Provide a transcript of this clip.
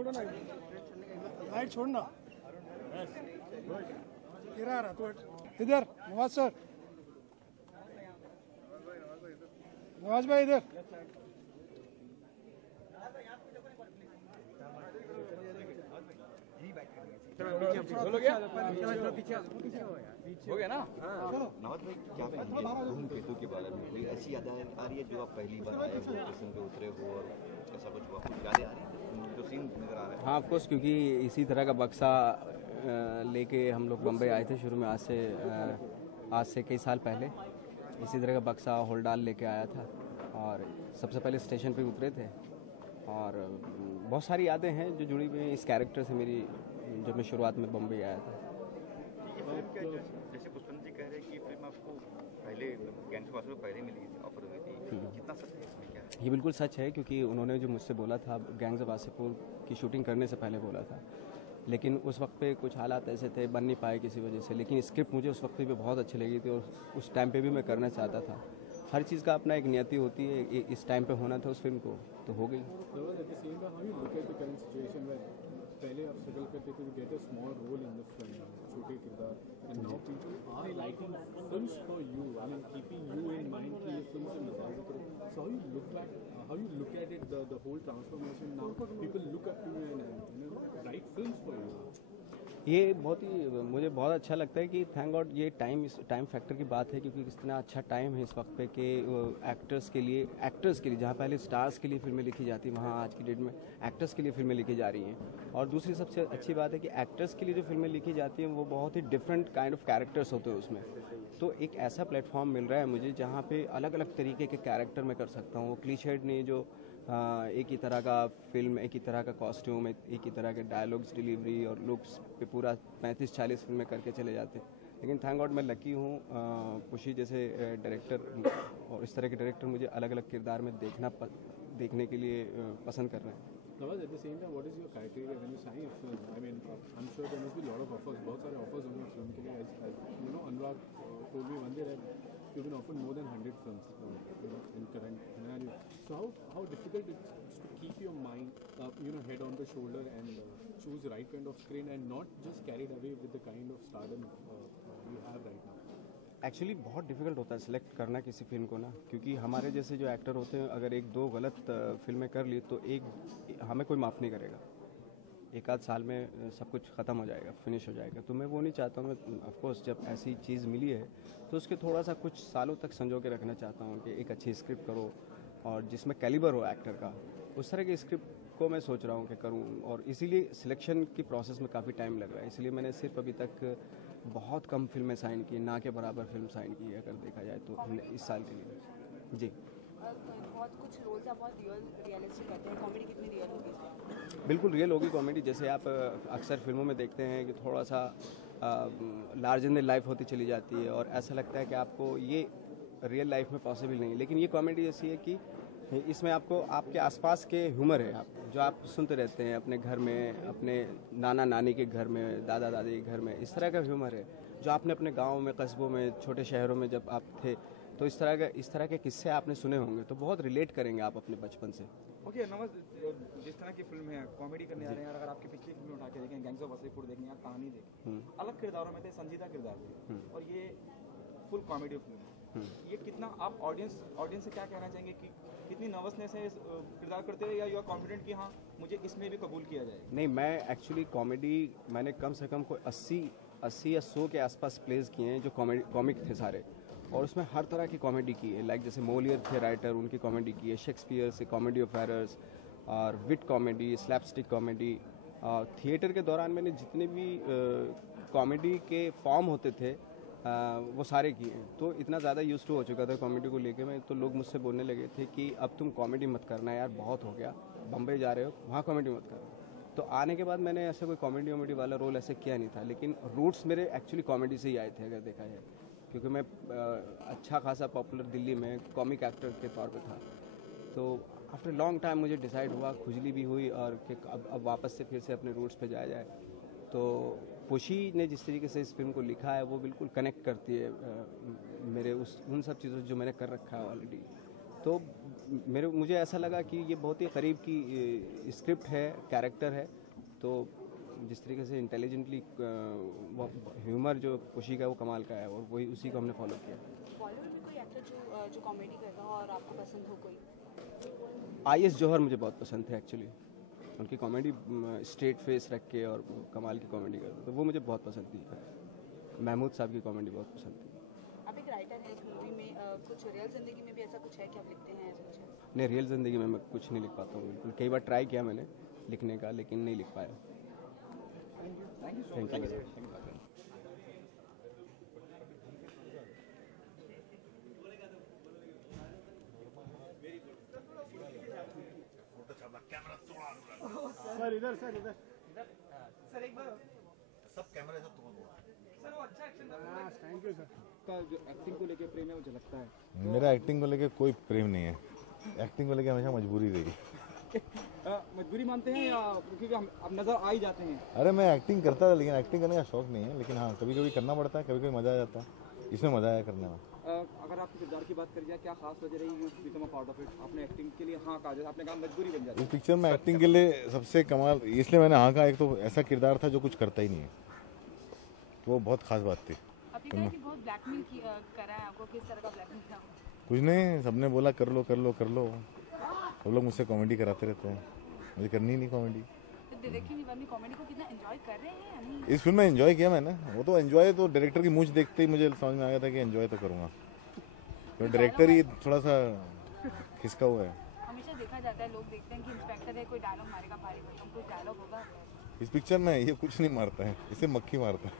छोड़ो ना, लाइट छोड़ना। गिरा रहा तो इधर। नवाज सर, नवाज भाई इधर। हो गया ना? नवाज भाई क्या कहेंगे धूमकेतु के बारे में? कोई ऐसी यादें आ रही है जो आप पहली बार आए हो, स्टेशन पे उतरे हो और ऐसा कुछ हुआ, कुछ यादें आ रही है जो सीन नजर आ रहा है? हाँ, ऑफ कोर्स, क्योंकि इसी तरह का बक्सा लेके हम लोग बम्बई आए थे शुरू में। आज से कई साल पहले इसी तरह का बक्सा होल्डाल लेके आया था और सबसे पहले स्टेशन पे उतरे थे। और बहुत सारी यादें हैं जो जुड़ी हुई हैं इस कैरेक्टर से मेरी, जब मैं शुरुआत में बम्बई आया था। जैसे पुष्पन जी कह रहे हैं कि फिल्म आपको पहले गैंग्स वासु पहले मिली थी, ऑफर हुई थी, कितना सच है इसमें, क्या है? ये बिल्कुल सच है, क्योंकि उन्होंने जो मुझसे बोला था गैंग्स ऑफ वासेपुर की शूटिंग करने से पहले बोला था, लेकिन उस वक्त पे कुछ हालात ऐसे थे, बन नहीं पाए किसी वजह से। लेकिन स्क्रिप्ट मुझे उस वक्त पे बहुत अच्छी लगी थी और उस टाइम पे भी मैं करना चाहता था। हर चीज़ का अपना एक नियति होती है, इस टाइम पे होना था उस फिल्म को, तो हो गई। पहले आप स्ट्रगल करते थे to get a small role in the film, छोटे किरदार, and now people are liking films for you, I mean keeping you in mind कि ये फिल्म से मिसाल करो। So how you look at it, the whole transformation, now people look up to you and write films for you. ये बहुत ही मुझे बहुत अच्छा लगता है कि थैंक गॉड ये टाइम फैक्टर की बात है, क्योंकि इतना अच्छा टाइम है इस वक्त पे कि एक्टर्स के लिए जहाँ पहले स्टार्स के लिए फिल्में लिखी जाती, वहाँ आज की डेट में एक्टर्स के लिए फिल्में लिखी जा रही हैं। और दूसरी सबसे अच्छी बात है कि एक्टर्स के लिए जो फिल्में लिखी जाती हैं वो बहुत ही डिफरेंट काइंड ऑफ कैरेक्टर्स होते हैं उसमें। तो एक ऐसा प्लेटफॉर्म मिल रहा है मुझे जहाँ पे अलग अलग तरीके के कैरेक्टर मैं कर सकता हूँ। वो क्लीशेड नहीं, जो एक ही तरह का फिल्म, एक ही तरह का कॉस्ट्यूम, एक ही तरह के डायलॉग्स, डिलीवरी और लुक्स पे पूरा 35-40 फिल्में करके चले जाते हैं। लेकिन थैंक गॉड मैं लकी हूँ, पुशी जैसे डायरेक्टर और इस तरह के डायरेक्टर मुझे अलग अलग किरदार में देखने के लिए पसंद कर रहे हैं। Nawaz, at the same time, what is your criteria when you sign a film? I mean, I'm sure there must be a lot of offers. बहुत सारे offers होंगे फिल्म के लिए. As you know, Anurag told me one day that you've been offered more than 100 films, in current scenario. So how difficult it is to keep your mind, head on the shoulder and choose the right kind of screen and not just carried away with the kind of stardom you have right now? Actually बहुत difficult होता है select करना किसी film को ना, क्योंकि हमारे जैसे जो एक्टर होते हैं, अगर एक दो गलत फिल्में कर ली तो हमें कोई माफ़ नहीं करेगा। एक आध साल में सब कुछ ख़त्म हो जाएगा, फिनिश हो जाएगा। तो मैं वो नहीं चाहता हूँ। मैं ऑफकोर्स जब ऐसी चीज़ मिली है तो उसके थोड़ा सा कुछ सालों तक संजो के रखना चाहता हूँ कि एक अच्छी स्क्रिप्ट करो और जिसमें कैलिबर हो एक्टर का, उस तरह की स्क्रिप्ट को मैं सोच रहा हूँ कि करूँ। और इसीलिए सिलेक्शन की प्रोसेस में काफ़ी टाइम लग रहा है। इसलिए मैंने सिर्फ अभी तक बहुत कम फिल्में साइन की, ना के बराबर फिल्म साइन की है अगर देखा जाए तो हमने इस साल के लिए। जी, बहुत कुछ रोल्स आप बहुत रियलिस्टिक करते हैं, कॉमेडी कितनी रियल होगी? बिल्कुल रियल होगी कॉमेडी। जैसे आप अक्सर फिल्मों में देखते हैं कि थोड़ा सा लार्जर देन लाइफ होती चली जाती है और ऐसा लगता है कि आपको ये रियल लाइफ में पॉसिबल नहीं है। लेकिन ये कॉमेडी ऐसी है कि इसमें आपको आपके आसपास के ह्यूमर है, आप जो आप सुनते रहते हैं अपने घर में, अपने नाना नानी के घर में, दादा दादी के घर में, इस तरह का ह्यूमर है जो आपने अपने गाँव में, कस्बों में, छोटे शहरों में जब आप थे तो इस तरह के किस्से आपने सुने होंगे, तो बहुत रिलेट करेंगे आप अपने बचपन से। ओके नवाज, जिस तरह की फिल्म है, कॉमेडी करने आ रहे हैं, अगर आपकी पिछली फिल्म उठा के देखें, गैंग्स ऑफ वासेपुर देखें या कहानी देखें, अलग किरदारों में थे, संजीदा किरदार थे और ये फुल कॉमेडी फिल्म है। ये कितना आप ऑडियंस से क्या कहना चाहेंगे कि कितनी नर्वसनेस है इस किरदार करते हुए, या यू आर कॉन्फिडेंट कि हाँ मुझे इसमें भी कबूल किया जाए? नहीं, मैं एक्चुअली कॉमेडी मैंने कम से कम कोई 80 या 100 के आसपास प्लेस किए हैं जो कॉमिक थे सारे, और उसमें हर तरह की कॉमेडी की है। लाइक जैसे मोलियर थे राइटर, उनकी कॉमेडी की है, शेक्सपियर से कॉमेडी ऑफ एरर्स और विट कॉमेडी, स्लैपस्टिक कॉमेडी। थिएटर के दौरान मैंने जितने भी कॉमेडी के फॉर्म होते थे वो सारे किए हैं। तो इतना ज़्यादा यूज टू हो चुका था कॉमेडी को लेके मैं, तो लोग मुझसे बोलने लगे थे कि अब तुम कॉमेडी मत करना यार, बहुत हो गया, बम्बई जा रहे हो वहाँ कॉमेडी मत करना। तो आने के बाद मैंने ऐसे कोई कॉमेडी वाला रोल ऐसे किया नहीं था, लेकिन रूट्स मेरे एक्चुअली कॉमेडी से ही आए थे अगर देखा जाए, क्योंकि मैं अच्छा खासा पॉपुलर दिल्ली में कॉमिक एक्टर के तौर पे था। तो आफ्टर लॉन्ग टाइम मुझे डिसाइड हुआ, खुजली भी हुई और कि अब वापस से फिर से अपने रूट्स पे जाया जाए। तो पुशी ने जिस तरीके से इस फिल्म को लिखा है वो बिल्कुल कनेक्ट करती है मेरे उन सब चीज़ों जो मैंने कर रखा है ऑलरेडी। तो मुझे ऐसा लगा कि ये बहुत ही करीब की स्क्रिप्ट है, कैरेक्टर है, तो जिस तरीके से इंटेलिजेंटली ह्यूमर जो खुशी का है वो कमाल का है, और वही उसी को हमने फॉलो किया। बॉलीवुड में कोई एक्टर जो कॉमेडी करता हो और आपको पसंद हो कोई? IS जौहर मुझे बहुत पसंद थे एक्चुअली। उनकी कॉमेडी स्ट्रेट फेस रख के और कमाल की कॉमेडी करते, तो वो मुझे बहुत पसंद थी। महमूद साहब की कॉमेडी बहुत पसंद थी। आप एक राइटर हैं, इस मूवी में कुछ रियल जिंदगी में भी ऐसा कुछ है कि आप लिखते हैं ऐसा कुछ? नहीं, रियल ज़िंदगी में मैं कुछ नहीं लिख पाता हूँ बिल्कुल। कई बार ट्राई किया मैंने लिखने का, लेकिन नहीं लिख पाया। Thank you. सर इधर, सर इधर। Thank you sir. का जो एक्टिंग को लेके प्रेम है वो झलकता है। मेरा एक्टिंग को लेके कोई प्रेम नहीं है। एक्टिंग को लेके हमेशा मजबूरी रही। मजबूरी मानते हैं या क्योंकि हम अब नजर आ ही जाते हैं? अरे मैं एक्टिंग करता था, लेकिन एक्टिंग करने का शौक नहीं है, लेकिन हाँ कभी कभी करना पड़ता है, कभी कभी मजा आ जाता है। इसमें मजा आया करने में। अगर आपके किरदार की बात करी जाए, क्या खास वजह रही become a part of it? आपने एक्टिंग के लिए हाँ कहा, जैसे आपने कहा मजबूरी बन जाती इस पिक्चर में एक्टिंग के लिए सबसे कमाल इसलिए मैंने हाँ कहा, एक तो ऐसा किरदार था जो कुछ करता ही नहीं है, तो वो बहुत खास बात थी। आपने कहा कि बहुत ब्लैकमेल करा है आपको, किस तरह का ब्लैकमेल था? कुछ नहीं, सबने बोला कर लो कर लो कर लो। सब लोग मुझसे कॉमेडी कराते रहते हैं, मुझे करनी ही नहीं कॉमेडी। तो डायरेक्टली निभानी कॉमेडी को कितना एंजॉय कर रहे हैं या नहीं? इस फिल्म में एंजॉय किया मैंने। वो तो एंजॉय तो डायरेक्टर की मूंछ देखते ही मुझे समझ में आ गया था कि एंजॉय तो करूँगा, तो डायरेक्टर ही थोड़ा सा खिसका हुआ है। हमेशा देखा जाता है, लोग देखते हैं कि इंस्पेक्टर है, कोई डायलॉग मारेगा भारी भरकम, कोई डायलॉग होगा? इस पिक्चर में ये कुछ नहीं मारता है, इसे मक्खी मारता है।